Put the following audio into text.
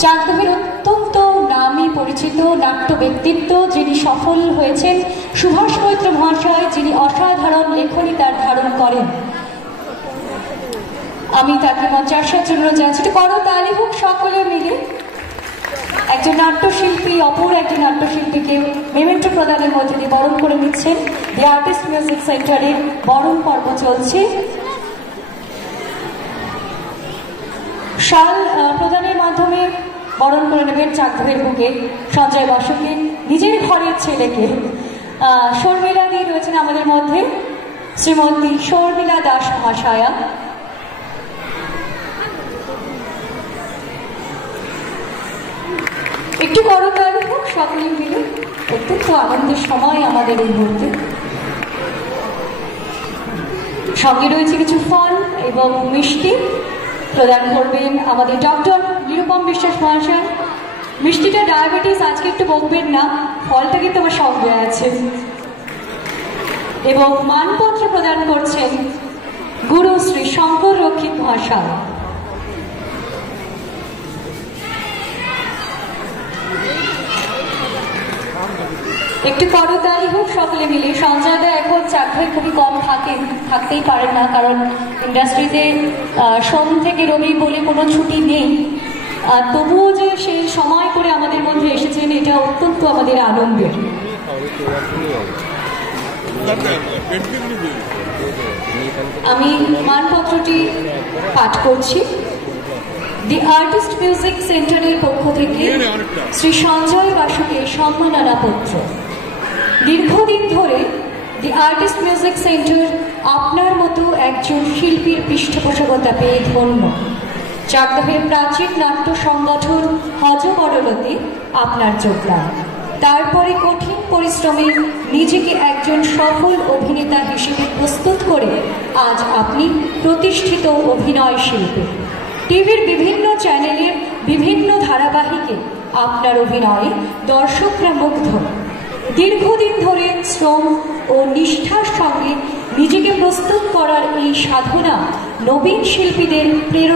চাকদহের অত্যন্ত নামী পরিচিত নাট্য ব্যক্তিত্ব, যিনি সফল হয়েছেন, সুভাষ মৈত্র মহাশয়, যিনি অসাধারণ লেখনী তার ধারণ করেন। আমি তাকে মঞ্চে আসার জন্য জানাচ্ছি, করো তালি হোক সকলে মিলে। একজন নাট্যশিল্পী, অপর একজন নাট্যশিল্পীকে মেমেন্টো প্রদানের মধ্যে দিয়ে বরণ করে নিচ্ছেন। দি আর্টিস্ট মিউজিক সেন্টারে বরণ পর্ব চলছে। শাল প্রদানের মাধ্যমে বরণ করে নেবেন চাকদহের বুকে সঞ্জয় বসুকে, নিজের ঘরের ছেলেকে। শর্মিলা দিয়ে রয়েছেন আমাদের মধ্যে, শ্রীমতী শর্মিলা দাস মহাশয়া। একটু করতালি হোক সকলে মিলে। অত্যন্ত আনন্দের সময় আমাদের এই মুহূর্তে। সঙ্গে রয়েছে কিছু ফল এবং মিষ্টি প্রদান করবেন আমাদের ডক্টর নিরুপম বিশ্বাস মহাশয়। মিষ্টিটা ডায়াবেটিস, আজকে একটু বকবেন না, ফলটা কিন্তু আমার সঙ্গে আছে। এবং মানপত্র প্রদান করছেন গুরু শ্রী শঙ্কর রক্ষিত মহাশয়। একটু করতালি হোক সকলে মিলে। সঞ্জয়দা এখন চাকরি খুবই কম থাকতেই পারেন না, কারণ ইন্ডাস্ট্রিতে সোম থেকে রবি বলে কোনো ছুটি নেই। তবুও যে সে সময় করে আমাদের মধ্যে এসেছেন, এটা অত্যন্ত আমাদের আনন্দের। আমি মানপত্রটি পাঠ করছি। দি আর্টিস্ট মিউজিক সেন্টারের পক্ষ থেকে শ্রী সঞ্জয় বাসুকে সম্মাননাপত্র। দীর্ঘদিন ধরে দি আর্টিস্ট মিউজিক সেন্টার আপনার মতো একজন শিল্পীর পৃষ্ঠপোষকতা পেয়ে ধন্য। চাকদহের প্রাচীন নাট্য সংগঠন হজবরলতে আপনার যোগদান, তারপরে কঠিন পরিশ্রমে নিজেকে একজন সফল অভিনেতা হিসেবে প্রস্তুত করে আজ আপনি প্রতিষ্ঠিত অভিনয় শিল্পী। টিভির বিভিন্ন চ্যানেলে বিভিন্ন ধারাবাহিকে আপনার অভিনয়ে দর্শকরা মুগ্ধ। দীর্ঘদিন ধরে শ্রম ও নিষ্ঠার সঙ্গে নিজেকে প্রস্তুত করার এই সাধনা নবীন শিল্পীদের প্রেরণা।